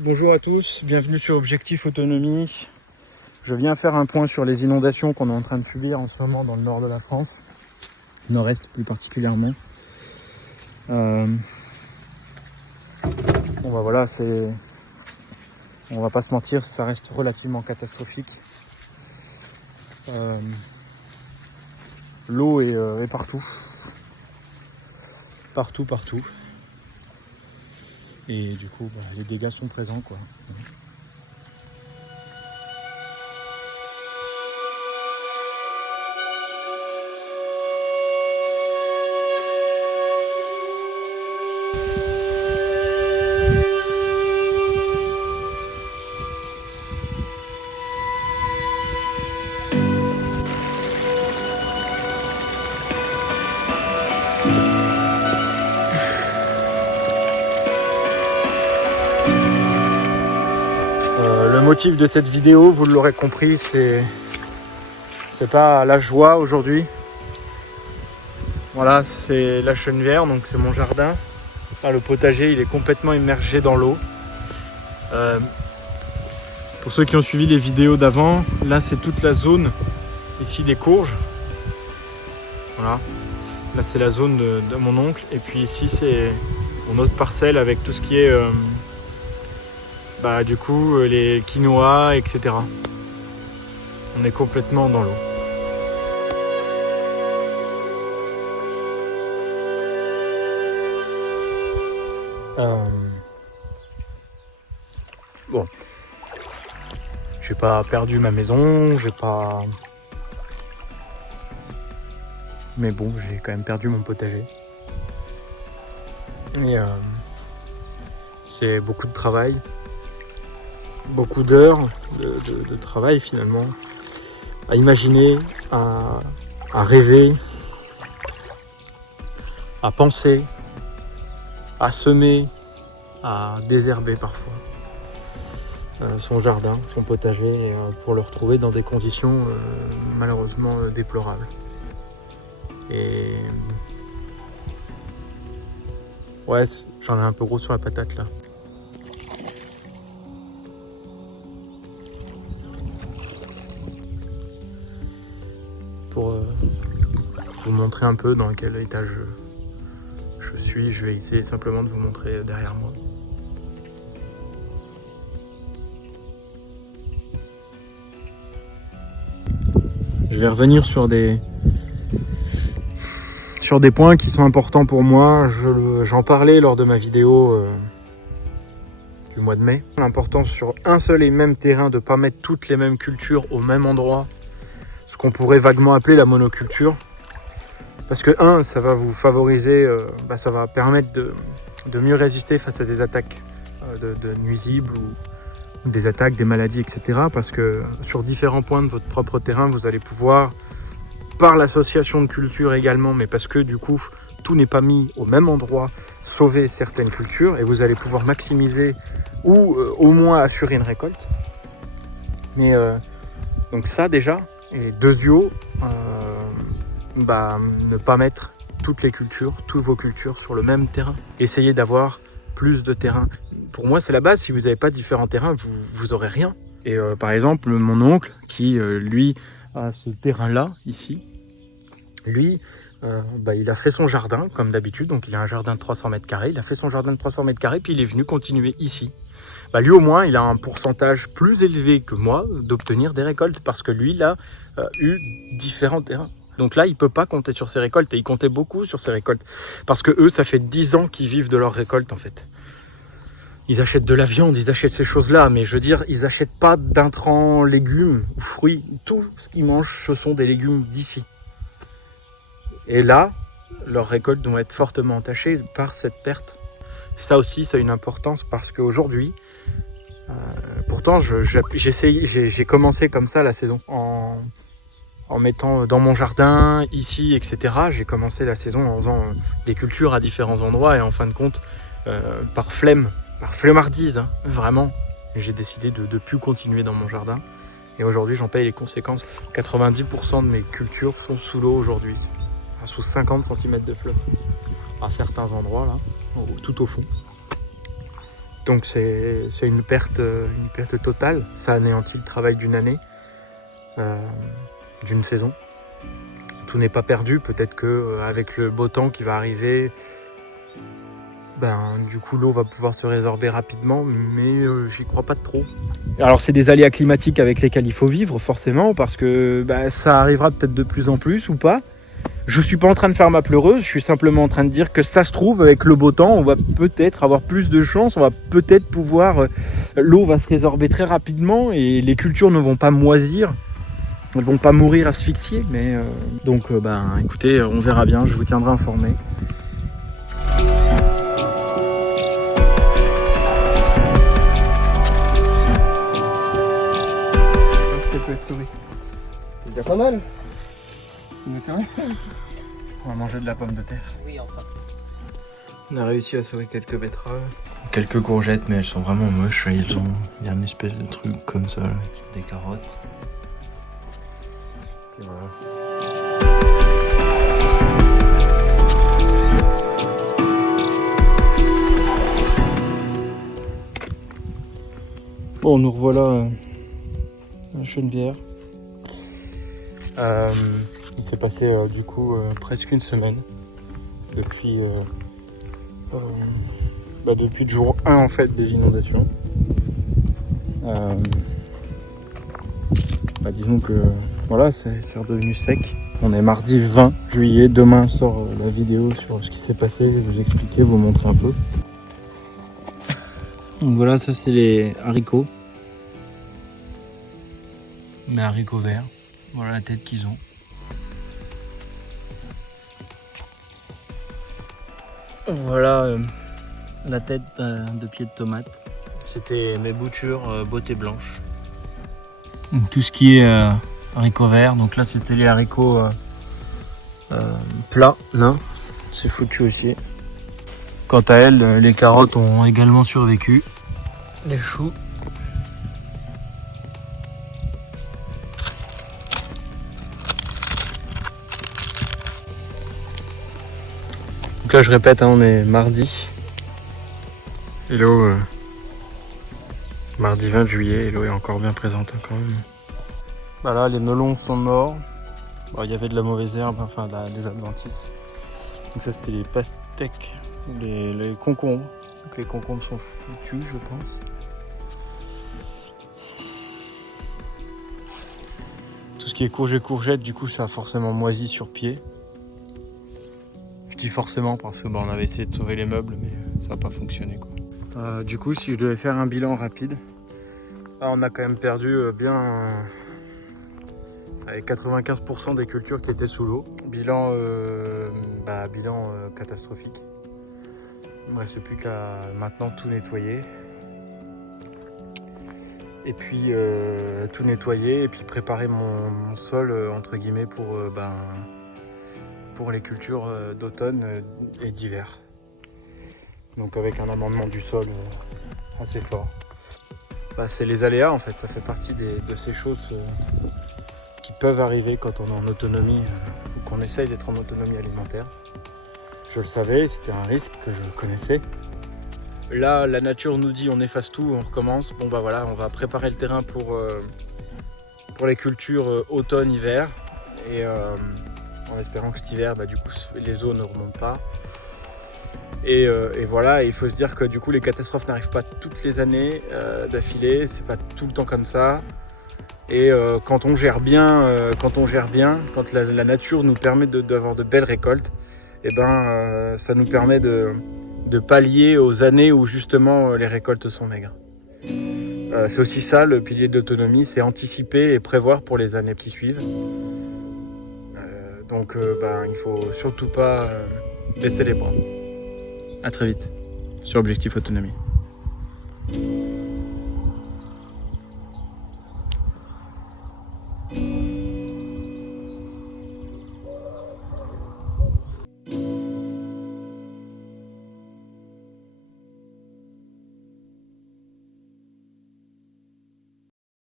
Bonjour à tous, bienvenue sur Objectif Autonomie. Je viens faire un point sur les inondations qu'on est en train de subir en ce moment dans le nord de la France, nord-est plus particulièrement. Bon bah voilà, on va pas se mentir, ça reste relativement catastrophique. L'eau est partout, partout. Et du coup, bah, les dégâts sont présents, quoi. Le motif de cette vidéo, vous l'aurez compris, c'est pas la joie aujourd'hui. Voilà, c'est la Chenevière, donc c'est mon jardin. Là, le potager, il est complètement immergé dans l'eau. Pour ceux qui ont suivi les vidéos d'avant, là c'est toute la zone ici des courges. Voilà, là c'est la zone de mon oncle. Et puis ici c'est mon autre parcelle avec tout ce qui est du coup les quinoa, etc. On est complètement dans l'eau. Bon, j'ai pas perdu ma maison, mais bon, j'ai quand même perdu mon potager. Et c'est beaucoup de travail, beaucoup d'heures de travail finalement, à imaginer, à rêver, à penser, à semer, à désherber parfois son jardin, son potager, pour le retrouver dans des conditions malheureusement déplorables. Et ouais, j'en ai un peu gros sur la patate là. Pour vous montrer un peu dans quel état je suis, je vais essayer simplement de vous montrer derrière moi. Je vais revenir sur des points qui sont importants pour moi. J'en parlais lors de ma vidéo du mois de mai. L'importance sur un seul et même terrain de ne pas mettre toutes les mêmes cultures au même endroit, ce qu'on pourrait vaguement appeler la monoculture. Parce que ça va vous favoriser, ça va permettre de mieux résister face à des attaques de nuisibles ou des attaques, des maladies, etc. Parce que sur différents points de votre propre terrain, vous allez pouvoir, par l'association de cultures également, mais parce que du coup, tout n'est pas mis au même endroit, sauver certaines cultures, et vous allez pouvoir maximiser ou au moins assurer une récolte. Mais donc ça déjà, et deuxio, ne pas mettre toutes les cultures, toutes vos cultures sur le même terrain. Essayez d'avoir plus de terrain. Pour moi, c'est la base. Si vous n'avez pas différents terrains, vous aurez rien. Et par exemple, mon oncle, qui lui a ce terrain-là, ici, lui, il a fait son jardin, comme d'habitude. Donc, il a un jardin de 300 mètres carrés. Il a fait son jardin de 300 mètres carrés, puis il est venu continuer ici. Lui, au moins, il a un pourcentage plus élevé que moi d'obtenir des récoltes, parce que lui, il a eu différents terrains. Donc là, il ne peut pas compter sur ses récoltes, et il comptait beaucoup sur ses récoltes. Parce que eux, ça fait 10 ans qu'ils vivent de leurs récoltes, en fait. Ils achètent de la viande, ils achètent ces choses-là, mais je veux dire, ils n'achètent pas d'intrants, légumes ou fruits. Tout ce qu'ils mangent, ce sont des légumes d'ici. Et là, leurs récoltes vont être fortement entachées par cette perte. Ça aussi, ça a une importance parce qu'aujourd'hui, pourtant, j'ai commencé comme ça la saison, en mettant dans mon jardin, ici, etc. J'ai commencé la saison en faisant des cultures à différents endroits et en fin de compte, par flemmardise, vraiment, j'ai décidé de ne plus continuer dans mon jardin. Et aujourd'hui, j'en paye les conséquences. 90% de mes cultures sont sous l'eau aujourd'hui, sous 50 cm de flotte, à certains endroits, là, tout au fond. Donc c'est une perte totale. Ça anéantit le travail d'une année, d'une saison. Tout n'est pas perdu. Peut-être que avec le beau temps qui va arriver, du coup l'eau va pouvoir se résorber rapidement, mais j'y crois pas trop. Alors c'est des aléas climatiques avec lesquels il faut vivre forcément, parce que ça arrivera peut-être de plus en plus ou pas. Je suis pas en train de faire ma pleureuse, je suis simplement en train de dire que ça se trouve, avec le beau temps, on va peut-être avoir plus de chance, on va peut-être pouvoir... l'eau va se résorber très rapidement et les cultures ne vont pas moisir, elles vont pas mourir asphyxiées, mais... Donc écoutez, on verra bien, je vous tiendrai informé. Ça peut être sauvé. C'est déjà pas mal. On va manger de la pomme de terre. Oui, enfin. On a réussi à sauver quelques betteraves. Quelques courgettes, mais elles sont vraiment moches. Il y a une espèce de truc comme ça, là, des carottes. Et voilà. Bon, nous revoilà à Chenevière. Il s'est passé presque une semaine depuis le jour 1 en fait des inondations. Disons que voilà, c'est redevenu sec. On est mardi 20 juillet, demain sort la vidéo sur ce qui s'est passé, vous expliquer, vous montrer un peu. Donc voilà, ça c'est les haricots. Les haricots verts, voilà la tête qu'ils ont. Voilà la tête de pied de tomate. C'était mes boutures beauté blanche. Donc, tout ce qui est haricots verts, donc là c'était les haricots plats, nains, c'est foutu aussi. Quant à elles, les carottes ont également survécu. Les choux. Donc là je répète, on est mardi. Et l'eau, mardi 20 juillet, et l'eau est encore bien présente quand même. Là les melons sont morts. Il y avait de la mauvaise herbe, des adventices. Donc ça c'était les pastèques, les concombres. Donc les concombres sont foutus je pense. Tout ce qui est courgettes, du coup ça a forcément moisi sur pied. Je dis forcément parce que on avait essayé de sauver les meubles mais ça n'a pas fonctionné quoi. Du coup si je devais faire un bilan rapide, on a quand même perdu avec 95% des cultures qui étaient sous l'eau. Bilan catastrophique. Il ne reste plus qu'à maintenant tout nettoyer. Et puis tout nettoyer et puis préparer mon sol entre guillemets pour les cultures d'automne et d'hiver. Donc avec un amendement du sol assez fort. C'est les aléas en fait, ça fait partie de ces choses qui peuvent arriver quand on est en autonomie ou qu'on essaye d'être en autonomie alimentaire. Je le savais, c'était un risque que je connaissais. Là, la nature nous dit on efface tout, on recommence. On va préparer le terrain pour les cultures automne-hiver. Et en espérant que cet hiver, du coup, les eaux ne remontent pas. Et voilà, il faut se dire que du coup, les catastrophes n'arrivent pas toutes les années d'affilée. C'est pas tout le temps comme ça. Et quand on gère bien, quand la nature nous permet d'avoir de belles récoltes, ça nous permet de pallier aux années où justement les récoltes sont maigres. C'est aussi ça le pilier d'autonomie, c'est anticiper et prévoir pour les années qui suivent. Il faut surtout pas baisser les bras. À très vite sur Objectif Autonomie.